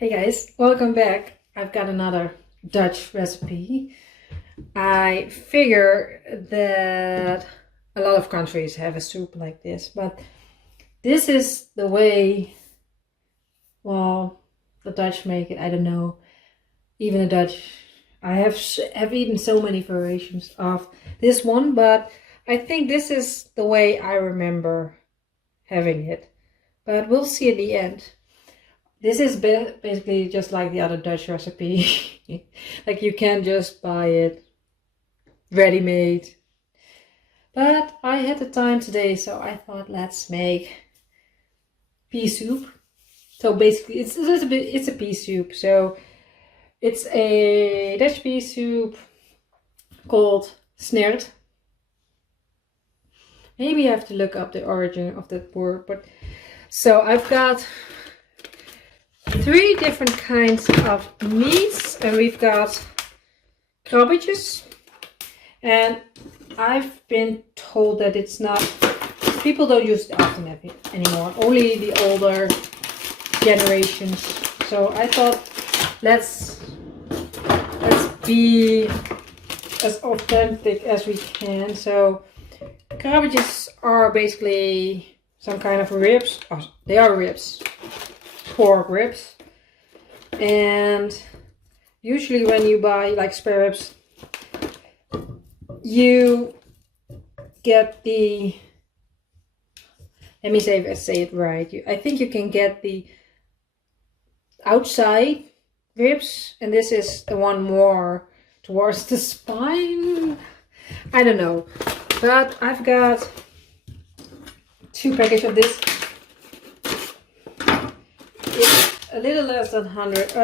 Hey guys, welcome back. I've got another Dutch recipe. I figure that a lot of countries have a soup like this, but this is the way, well, the Dutch make it. I don't know. Even the Dutch, I have eaten so many variations of this one, but I think this is the way I remember having it. But we'll see at the end. This is basically just like the other Dutch recipe. Like you can just buy it ready-made. But I had the time today, so I thought let's make pea soup. So basically it's a pea soup. So it's a Dutch pea soup called Snert. Maybe I have to look up the origin of that word, but so I've got 3 different kinds of meats, and we've got krabbetjes, and I've been told that it's not, people don't use it often anymore, only the older generations. So I thought let's be as authentic as we can. So krabbetjes are basically some kind of ribs. Oh, they are ribs. Pork ribs, and usually when you buy like spare ribs, you get the, let me say it right, I think you can get the outside ribs, and this is the one more towards the spine. I don't know, but I've got 2 packages of this. A little less than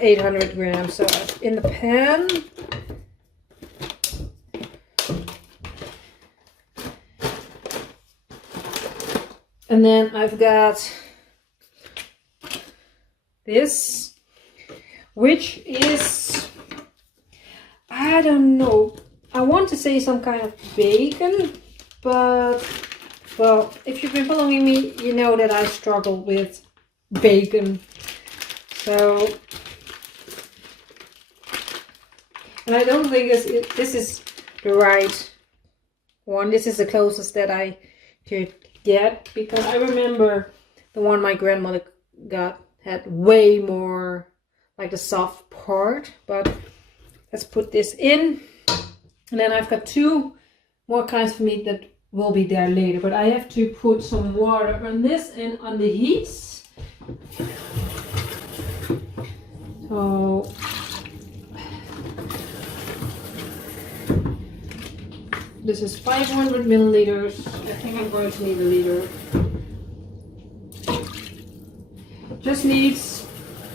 800 grams. So in the pan, and then I've got this, which is, I don't know, I want to say some kind of bacon, but well, if you've been following me, you know that I struggle with bacon. So, and I don't think this is the right one. This is the closest that I could get, because I remember the one my grandmother got had way more like the soft part. But let's put this in, and then I've got 2 more kinds of meat that will be there later. But I have to put some water on this and on the heat. So this is 500 milliliters. I think I'm going to need a liter.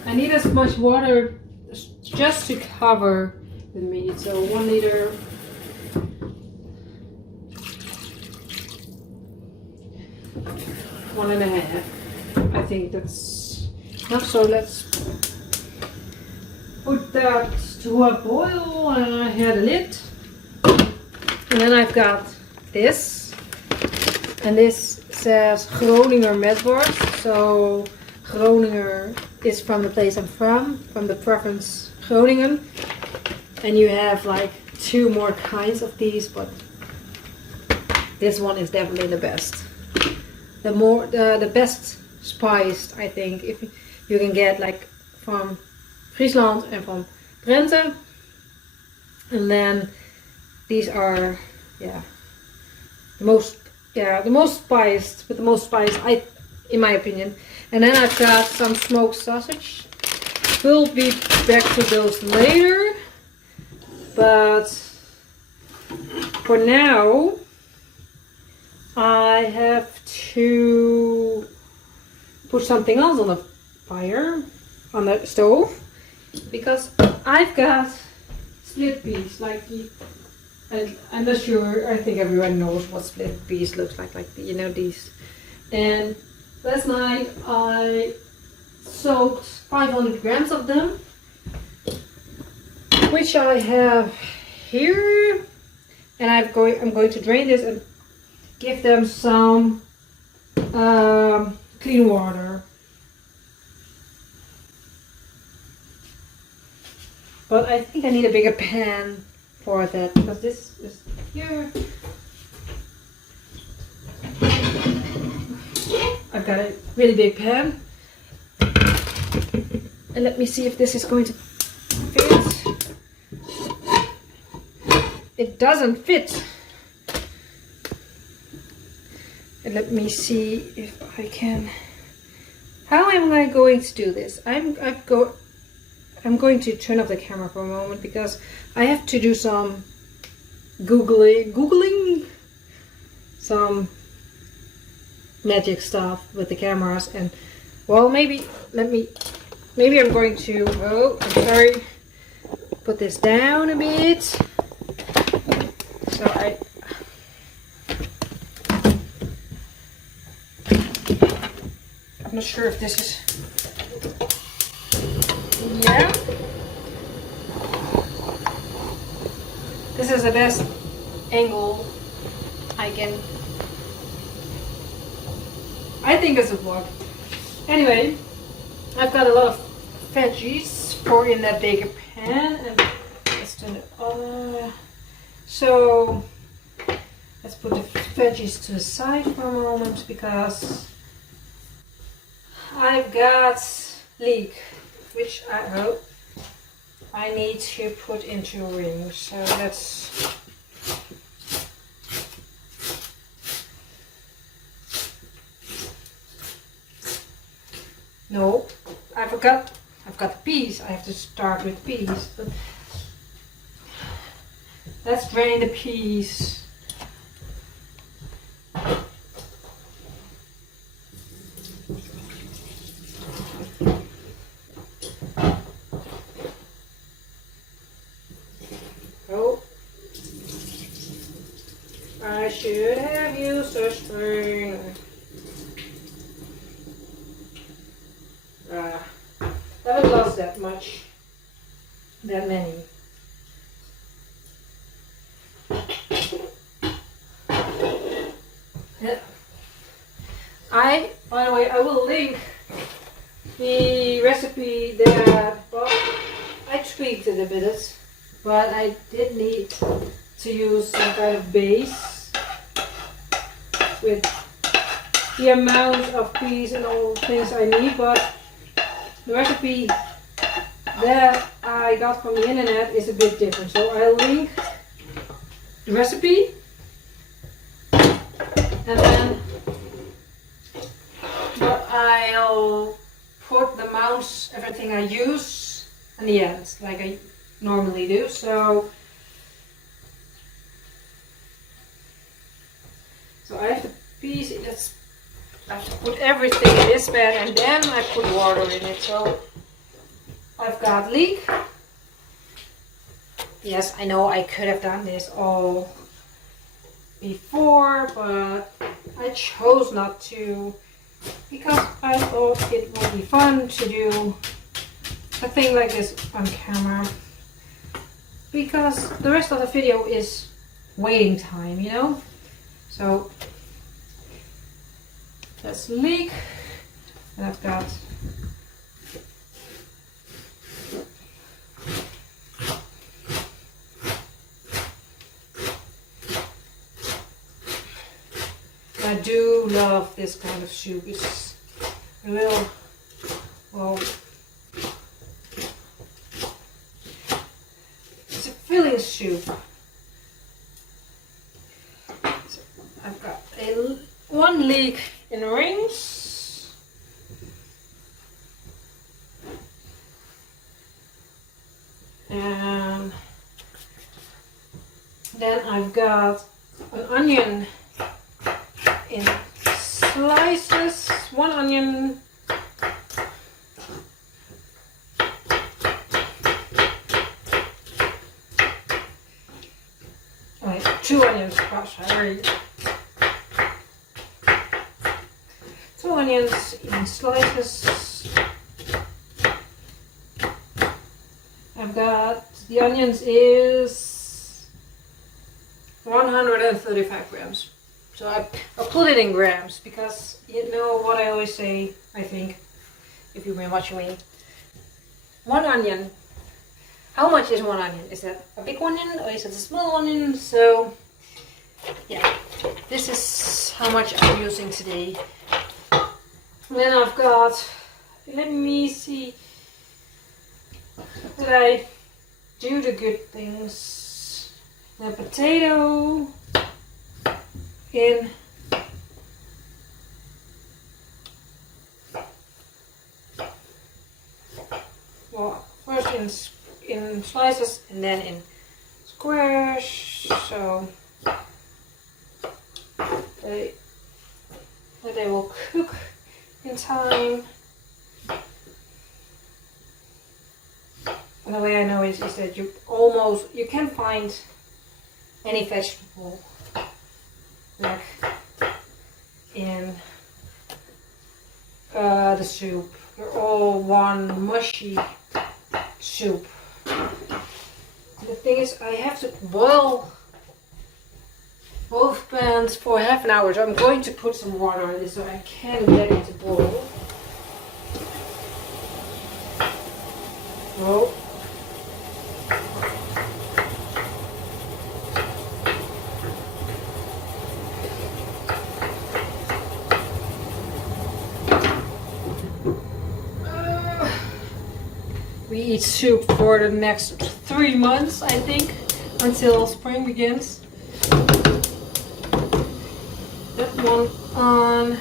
I need as much water just to cover the meat. So 1 liter. One and a half. I think that's enough. So let's put that to a boil, and I had a lid. And then I've got this, and this says Groninger metworst. So Groninger is from the place I'm from the province Groningen. And you have like 2 more kinds of these, but this one is definitely the best. The best spiced, I think, if you can get like from Friesland and from Drenthe. And then these are the most spiced, with the most spice, in my opinion. And then I've got some smoked sausage. We'll be back to those later, but for now I have to put something else on the fire, on the stove, because I've got split peas. Like, I'm not sure, I think everyone knows what split peas looks like you know, these. And last night I soaked 500 grams of them, which I have here, and I'm going to drain this and give them some clean water. But I think I need a bigger pan for that because this is here. I've got a really big pan. And let me see if this is going to fit. It doesn't fit. And let me see if I can. How am I going to do this? I'm going to turn off the camera for a moment because I have to do some googling, some magic stuff with the cameras, and well, maybe I'm going to, oh, I'm sorry, put this down a bit. So I'm not sure if this is, yeah. This is the best angle I think it's a vlog. Anyway, I've got a lot of veggies for in that bigger pan, and let's turn it on. So let's put the veggies to the side for a moment because I've got leek, which I hope I need to put into rings. So let's no, I forgot. I've got the peas. I have to start with peas. But let's drain the peas. Oh, I should have used a strainer. Haven't lost that many. Yeah. By the way, I will link the recipe that, well, I tweaked it a bit, but I did need to use some kind of base with the amount of peas and all things I need, but the recipe that I got from the internet is a bit different. So I'll link the recipe and then I'll put the amounts, everything I use in the end, like I normally do. So I have the peas. I have to put everything in this pan and then I put water in it. So I've got leek. Yes, I know I could have done this all before, but I chose not to because I thought it would be fun to do a thing like this on camera, because the rest of the video is waiting time, you know. So that's leek, and I've got I do love this kind of soup. It's a little, well, it's a filling soup. So I've got one leek in rings. And then I've got an onion in slices, one onion, two onions, gosh, I already, two onions in slices. I've got, the onions is 135 grams. So I'll put it in grams because you know what I always say, I think, if you've been watching me. One onion how much is one onion? Is that a big onion or is it a small onion? So yeah, this is how much I'm using today. And then I've got, let me see that I do the good things. The potato in first in slices and then in squares, so they will cook in time. And the way I know is that you can find any vegetable like in the soup. They're all one mushy soup. The thing is, I have to boil both pans for half an hour, so I'm going to put some water on this so I can let it to boil. Oh. We eat soup for the next 3 months, I think, until spring begins. That one on.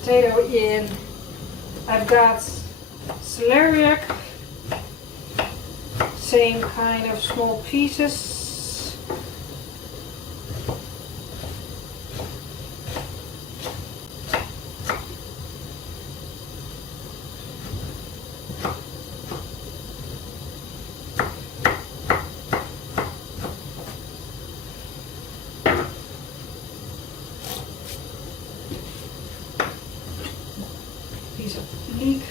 Potato in. I've got celeriac, same kind of small pieces. Piece of leek.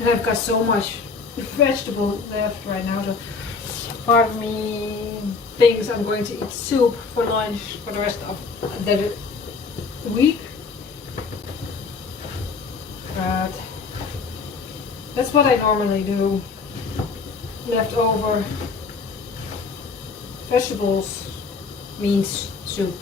And I've got so much vegetable left right now, so part of me thinks I'm going to eat soup for lunch for the rest of the week. But that's what I normally do. Leftover vegetables means soup.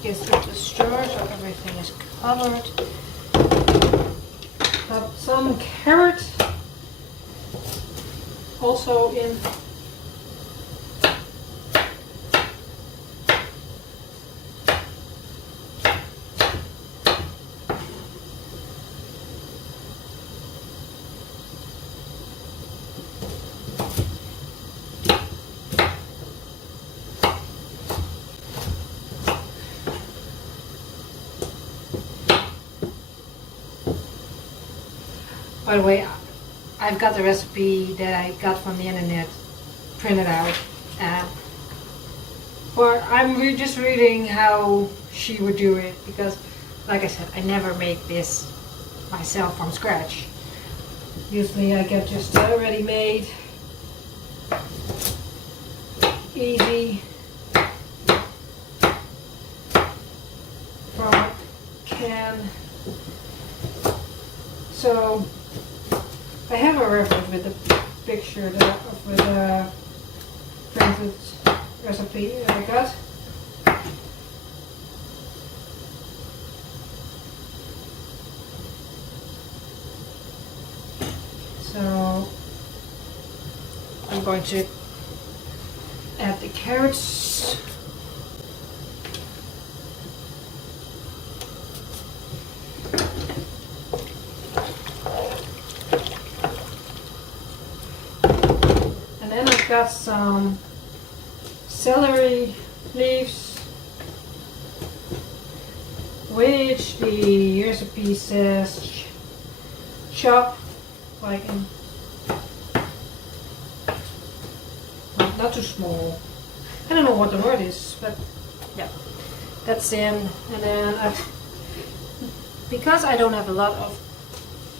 Get the stir so everything is covered. Have some carrot also in. By the way, I've got the recipe that I got from the internet printed out. But I'm just reading how she would do it because, like I said, I never make this myself from scratch. Usually I get just ready-made, easy from a can. So I have a reference with the picture with a printed recipe that I got. So I'm going to add the carrots. got some celery leaves, which the recipe says chop like in, not too small. I don't know what the word is, but yeah, that's in. And then because I don't have a lot of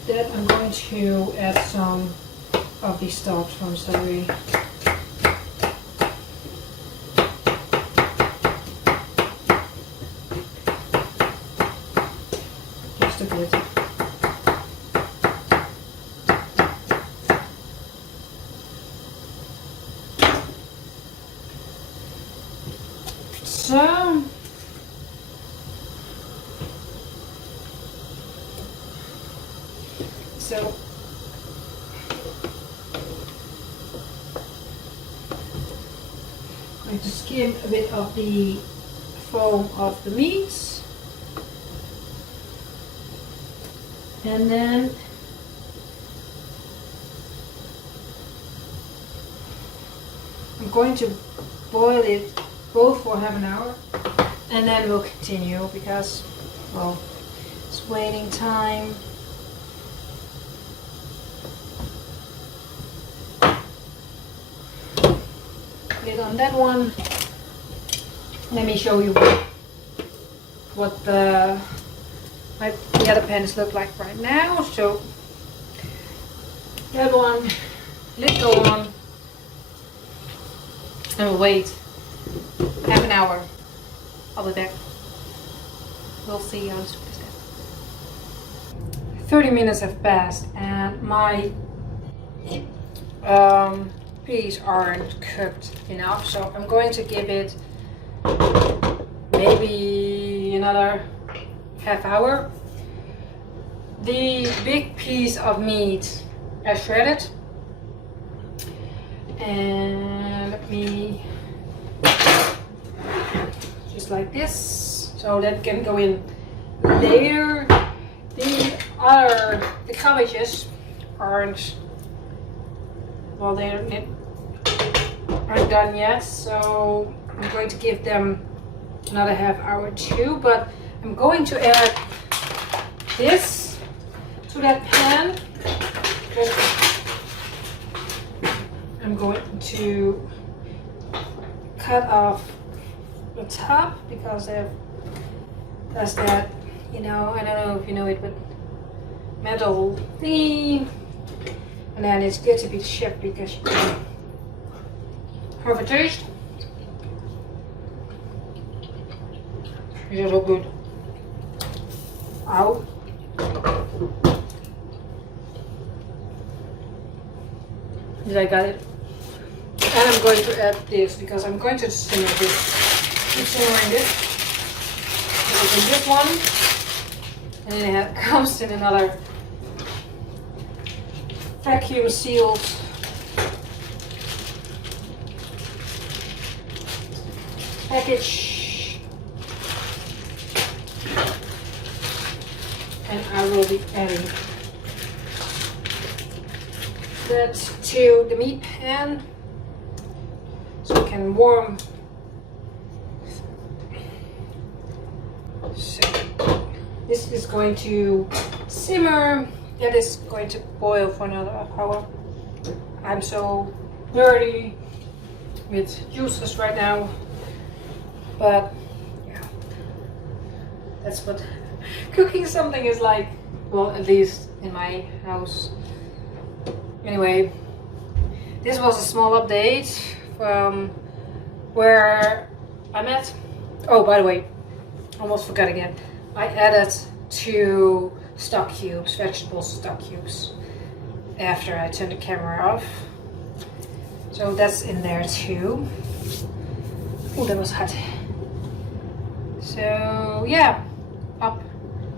that, I'm going to add some of these stalks from celery. Just a bit. So I'm going to skim a bit of the foam of the meat, and then I'm going to boil it both for half an hour, and then we'll continue because, well, it's waiting time. Lid on that one. Let me show you what the other pans look like right now. So that one, lid go on, and we'll wait half an hour. I'll be back. We'll see how the soup is done. 30 minutes have passed and my peas aren't cooked enough, so I'm going to give it maybe another half hour. The big piece of meat I shredded, and let me just like this, so that can go in later. The cabbages aren't, well, they aren't done yet, so I'm going to give them another half hour too. But I'm going to add this to that pan. I'm going to cut off the top because there's that, you know, I don't know if you know it, but metal thingy, and then it's good to be chipped because you can have a taste. These are so good. Ow. Yes, I got it. And I'm going to add this because I'm going to simmer this. Keep simmering this. Open this one, and then it comes in another vacuum sealed package, and I will be adding that to the meat pan so it can warm. So this is going to simmer. That is going to boil for another hour. I'm so dirty with juices right now, but yeah, that's what cooking something is like. Well, at least in my house. Anyway, this was a small update from where I'm at. Oh, by the way, almost forgot again. I added 2 stock cubes, vegetable stock cubes, after I turned the camera off. So that's in there too. Oh, that was hot. So yeah, up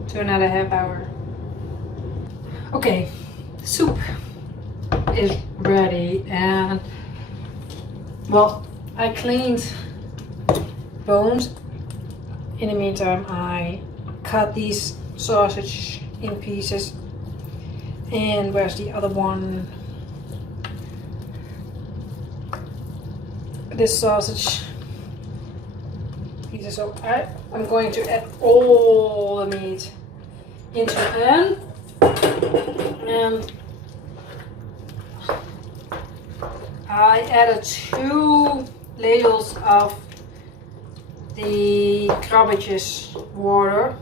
to another half hour. Okay, soup is ready, and well, I cleaned bones. In the meantime, I cut these sausage in pieces. And where's the other one? this sausage pieces. So I'm going to add all the meat into the pan, and I added 2 ladles of the krabbetjes water,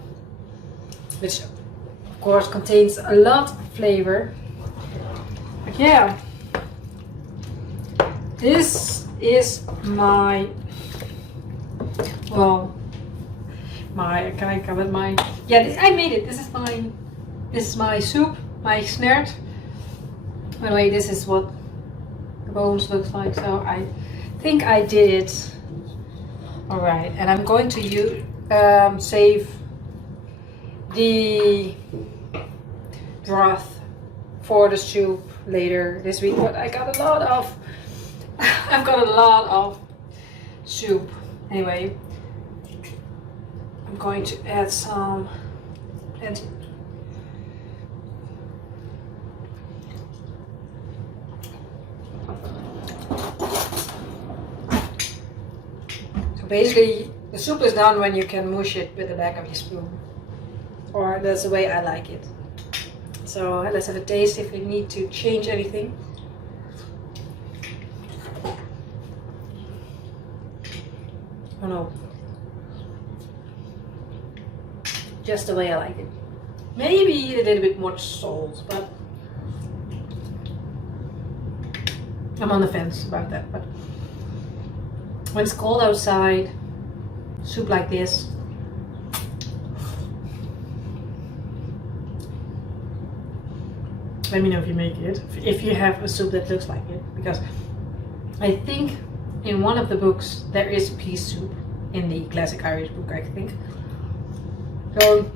which of course contains a lot of flavor. But yeah, this is my, well, my, can I call it my, yeah, I made it. This is my soup, my Snert. By the way, this is what the bones looks like, so I think I did it all right. And I'm going to save the broth for the soup later this week, but I've got a lot of soup. Anyway, I'm going to add some, and so basically the soup is done when you can mush it with the back of your spoon, or that's the way I like it. So let's have a taste if we need to change anything. Oh no, just the way I like it. Maybe a little bit more salt, but I'm on the fence about that. But when it's cold outside, soup like this, let me know if you make it, if you have a soup that looks like it, because I think in one of the books there is pea soup, in the classic Irish book, I think. So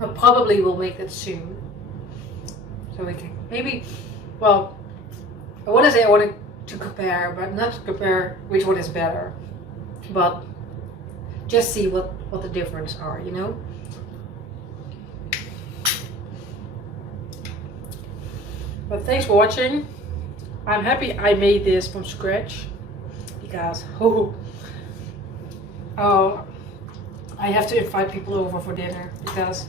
I probably will make that soon. So we can maybe, well, I want to say I want to compare, but not to compare which one is better, but just see what the difference are, you know. But thanks for watching. I'm happy I made this from scratch, because I have to invite people over for dinner, because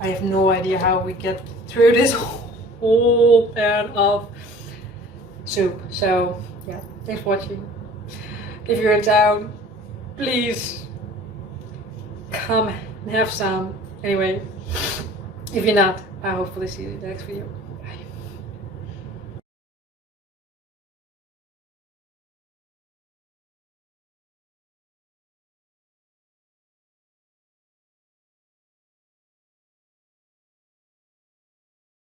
I have no idea how we get through this whole pan of soup. So yeah, thanks for watching. If you're in town, please come and have some. Anyway, if you're not, I hopefully see you in the next video.